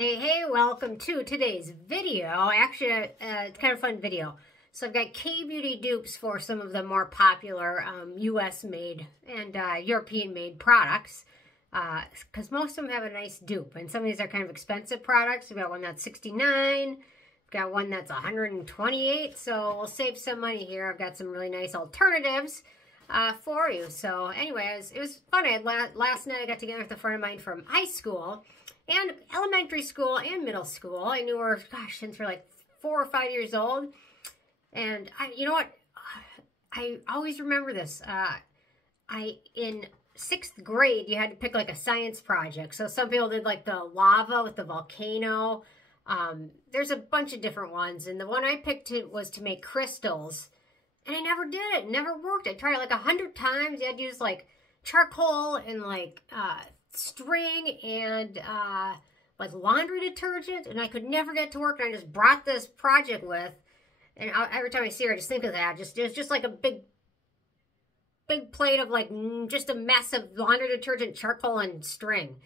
Hey, welcome to today's video. Actually, it's kind of a fun video. So I've got K-Beauty dupes for some of the more popular US-made and European-made products. Because most of them have a nice dupe. And some of these are kind of expensive products. We've got one that's $69. We've got one that's $128. So we'll save some money here. I've got some really nice alternatives for you. So anyway, it was fun. Last night I got together with a friend of mine from high school. And elementary school and middle school. I knew her, gosh, since we're like 4 or 5 years old. And you know what? I always remember this. In 6th grade, you had to pick like a science project. So some people did like the lava with the volcano. There's a bunch of different ones. And the one I picked was to make crystals. And I never did it. It never worked. I tried it like 100 times. You had to use like charcoal and like string and like laundry detergent, and I could never get to work. And I just brought this project with, and every time I see her, I just think of that. It was just like a big plate of like just a mess of laundry detergent, charcoal, and string.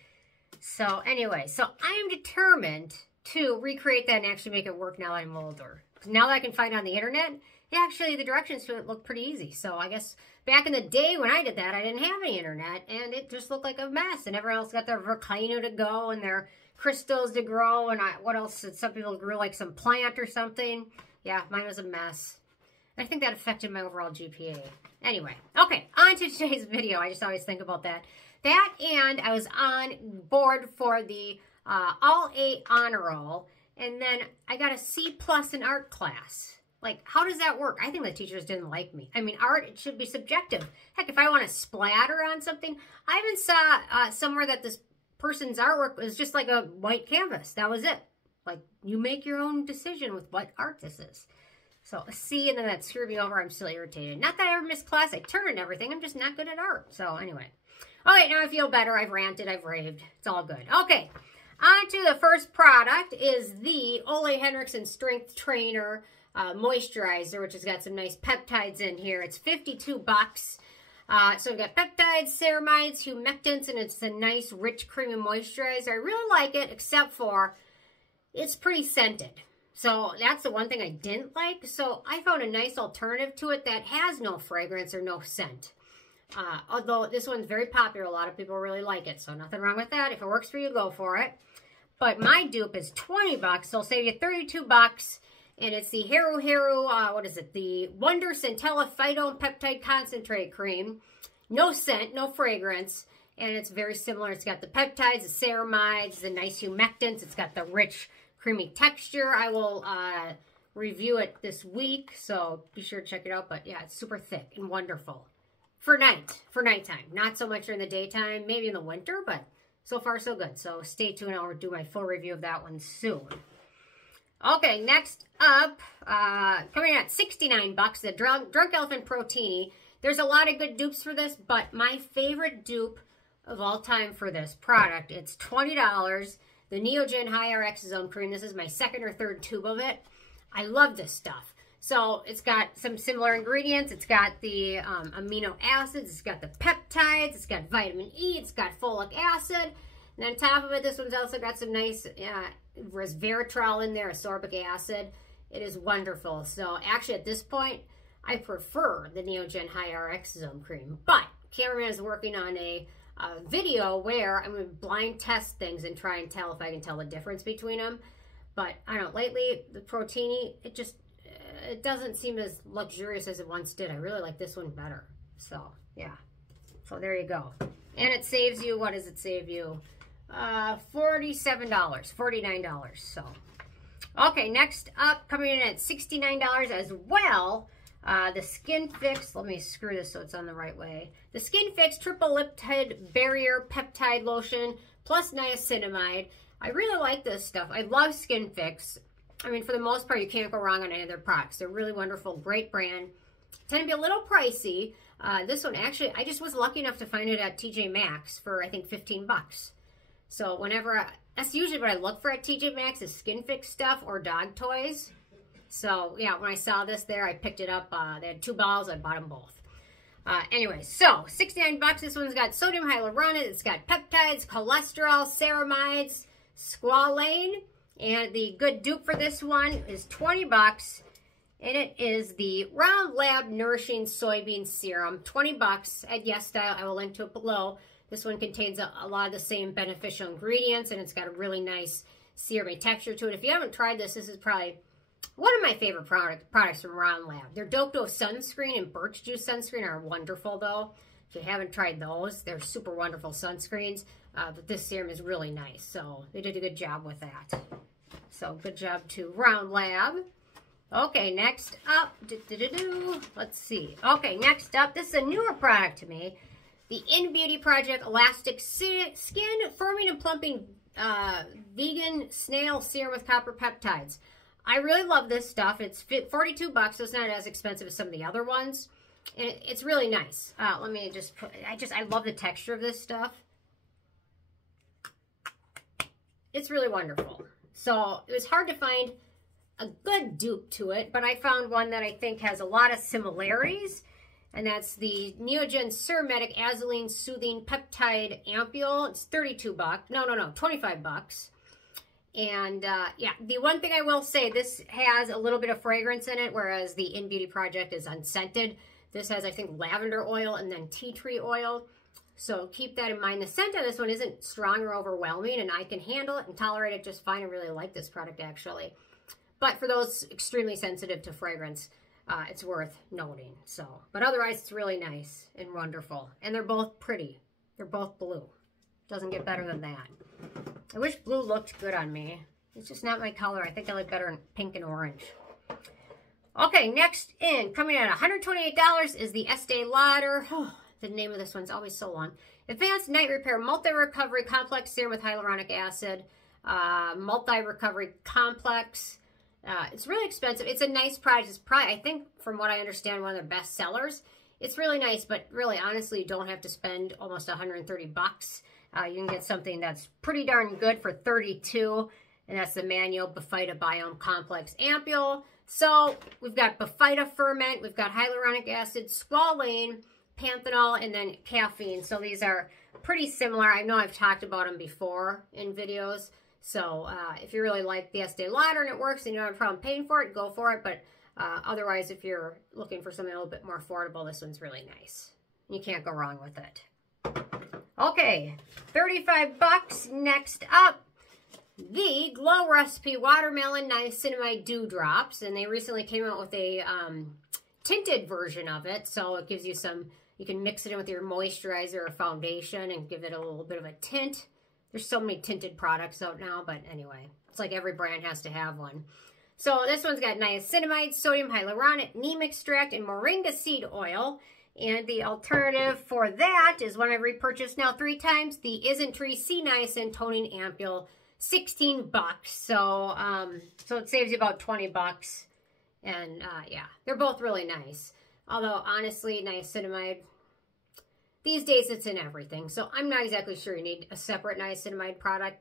So anyway, so I am determined to recreate that and actually make it work now that I'm older. Now that I can find it on the internet, actually the directions to it look pretty easy. So I guess back in the day when I did that, I didn't have any internet, and it just looked like a mess. And everyone else got their volcano to go and their crystals to grow, and what else? Some people grew like some plant or something. Yeah, mine was a mess. I think that affected my overall GPA. Anyway, okay, on to today's video. I just always think about that. That, and I was on board for the All A Honor Roll, and then I got a C+ in art class. Like, how does that work? I think the teachers didn't like me. I mean, art, it should be subjective. Heck, if I want to splatter on something, I even saw somewhere that this person's artwork was just like a white canvas. That was it. Like, you make your own decision with what art this is. So, a C, and then that screwed me over. I'm still irritated. Not that I ever missed class. I turned and everything. I'm just not good at art. So, anyway. All right, now I feel better. I've ranted. I've raved. It's all good. Okay, on to the first product is the OleHenriksen Strength Trainer moisturizer, which has got some nice peptides in here. It's $52. So we've got peptides, ceramides, humectants, and it's a nice, rich, creamy moisturizer. I really like it, except for it's pretty scented. So that's the one thing I didn't like. So I found a nice alternative to it that has no fragrance or no scent. Although this one's very popular. A lot of people really like it. So nothing wrong with that. If it works for you, go for it. But my dupe is $20. So I'll save you $32. And it's the Haruharu, what is it? The Wonder Centella Phyto Peptide Concentrate Cream. No scent, no fragrance. And it's very similar. It's got the peptides, the ceramides, the nice humectants. It's got the rich, creamy texture. I will review it this week, so be sure to check it out. But yeah, it's super thick and wonderful. For nighttime. Not so much during the daytime, maybe in the winter, but so far so good. So stay tuned. I'll do my full review of that one soon. Okay, next up, coming in at $69, the Drunk Elephant Protini. There's a lot of good dupes for this, but my favorite dupe of all time for this product, it's $20, the Neogen Exosome Cream. This is my 2nd or 3rd tube of it. I love this stuff. So it's got some similar ingredients. It's got the amino acids, it's got the peptides, it's got vitamin E, it's got folic acid. And on top of it, this one's also got some nice resveratrol in there, ascorbic acid. It is wonderful. So actually at this point, I prefer the Neogen Exosome Cream. But cameraman is working on a video where I'm going to blind test things and try and tell if I can tell the difference between them. But I don't know, lately the Protini, it doesn't seem as luxurious as it once did. I really like this one better. So yeah, so there you go. And it saves you, what does it save you? $47, $49. So, okay, next up, coming in at $69 as well, the Skinfix. Let me screw this so it's on the right way. The Skinfix Triple Lipid Barrier Peptide Lotion plus Niacinamide. I really like this stuff. I love Skinfix. I mean, for the most part, you can't go wrong on any of their products. They're really wonderful, great brand. Tend to be a little pricey. This one, actually, I just was lucky enough to find it at TJ Maxx for, I think, $15. So whenever, that's usually what I look for at TJ Maxx is Skinfix stuff or dog toys. So yeah, when I saw this there, I picked it up. They had 2 balls, I bought them both. Anyway, so $69. This one's got sodium hyaluronate. It's got peptides, cholesterol, ceramides, Squalane. And the good dupe for this one is 20 bucks. And it is the Round Lab Nourishing Soybean Serum, 20 bucks at Yes Style. I will link to it below. This one contains a lot of the same beneficial ingredients, and it's got a really nice serum texture to it. If you haven't tried this, this is probably one of my favorite products from Round Lab. Their Dope Dose Sunscreen and Birch Juice Sunscreen are wonderful, though. If you haven't tried those, they're super wonderful sunscreens. But this serum is really nice, so they did a good job with that. So good job to Round Lab. Okay, next up, let's see. Okay, next up, this is a newer product to me. The iNNBEAUTY Project Elastic Skin Firming and Plumping Vegan Snail Serum with Copper Peptides. I really love this stuff. It's 42 bucks, so it's not as expensive as some of the other ones. And it's really nice. Let me just put, I love the texture of this stuff. It's really wonderful. So it was hard to find a good dupe to it, but I found one that I think has a lot of similarities, and that's the Neogen Ceramides Azulene Soothing Peptide Ampule. It's 32 bucks. No, 25 bucks. And yeah, the one thing I will say, this has a little bit of fragrance in it, whereas the iNNBEAUTY Project is unscented. This has, I think, lavender oil and then tea tree oil. So keep that in mind. The scent on this one isn't strong or overwhelming, and I can handle it and tolerate it just fine. I really like this product, actually. But for those extremely sensitive to fragrance, it's worth noting. So, but otherwise, it's really nice and wonderful. And they're both pretty. They're both blue. Doesn't get better than that. I wish blue looked good on me. It's just not my color. I think I like better in pink and orange. Okay, next in, coming at $128 is the Estee Lauder. Oh, the name of this one's always so long. Advanced Night Repair Multi-Recovery Complex Serum with Hyaluronic Acid. Multi-Recovery Complex. It's really expensive. It's a nice price. It's probably, I think, from what I understand, one of their best sellers. It's really nice, but really, honestly, you don't have to spend almost 130 bucks. You can get something that's pretty darn good for 32, and that's the Manual Phyto Biome Complex Ampule. So we've got Phyto Ferment, we've got hyaluronic acid, squalane, panthenol, and then caffeine. So these are pretty similar. I know I've talked about them before in videos. So if you really like the Estee Lauder and it works and you don't have a problem paying for it, go for it. But otherwise, if you're looking for something a little bit more affordable, this one's really nice. You can't go wrong with it. Okay, 35 bucks. Next up, the Glow Recipe Watermelon Niacinamide Dewdrops. And they recently came out with a tinted version of it. So it gives you some, you can mix it in with your moisturizer or foundation and give it a little bit of a tint. There's so many tinted products out now, but anyway, it's like every brand has to have one. So this one's got niacinamide, sodium hyaluronate, neem extract, and moringa seed oil. And the alternative for that is one I've repurchased now 3 times, the Isntree Sea Niacin Toning Ampule, 16 bucks. So, so it saves you about 20 bucks. And yeah, they're both really nice. Although, honestly, niacinamide, these days it's in everything. So I'm not exactly sure you need a separate niacinamide product.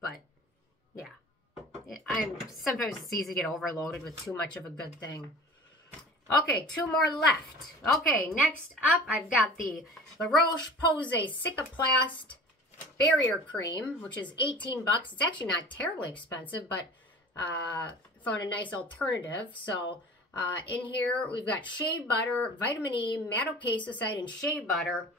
But, yeah. Sometimes it's easy to get overloaded with too much of a good thing. Okay, 2 more left. Okay, next up, I've got the La Roche-Posay Cicaplast Barrier Cream, which is 18 bucks. It's actually not terribly expensive, but found a nice alternative. So in here, we've got shea butter, vitamin E, madecassoside, and shea butter.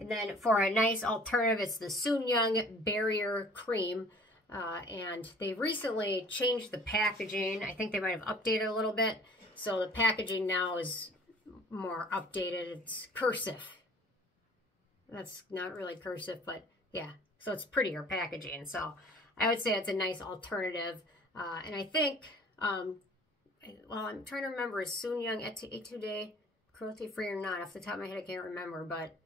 And then for a nice alternative, it's the Sun Young Barrier Cream. And they recently changed the packaging. I think they might have updated a little bit. So the packaging now is more updated. It's cursive. That's not really cursive, but yeah. So it's prettier packaging. So I would say it's a nice alternative. And I think, well, I'm trying to remember, is Sun Young Etude cruelty-free or not? Off the top of my head, I can't remember. But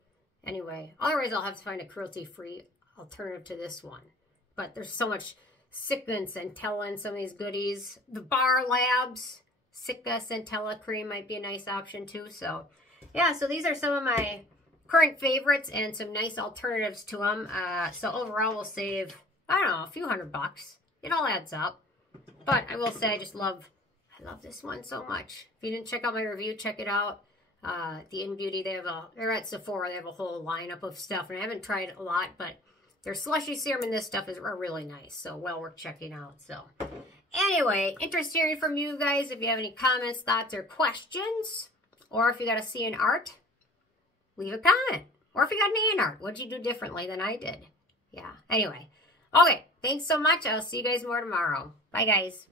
anyway, otherwise I'll have to find a cruelty-free alternative to this one. But there's so much Sitka and Centella in some of these goodies. The Bar Labs Sitka Centella cream might be a nice option too. So yeah, so these are some of my current favorites and some nice alternatives to them. So overall we'll save, I don't know, a few $100. It all adds up. But I will say I love this one so much. If you didn't check out my review, check it out. The iNNBEAUTY, they're at Sephora, they have a whole lineup of stuff. And I haven't tried a lot, but Their slushy serum and this stuff are really nice. So well worth checking out. So anyway, interested hearing from you guys. If you have any comments, thoughts, or questions, or if you got to see an art, leave a comment. Or if you got an art, what'd you do differently than I did? Yeah. Anyway. Okay. Thanks so much. I'll see you guys more tomorrow. Bye, guys.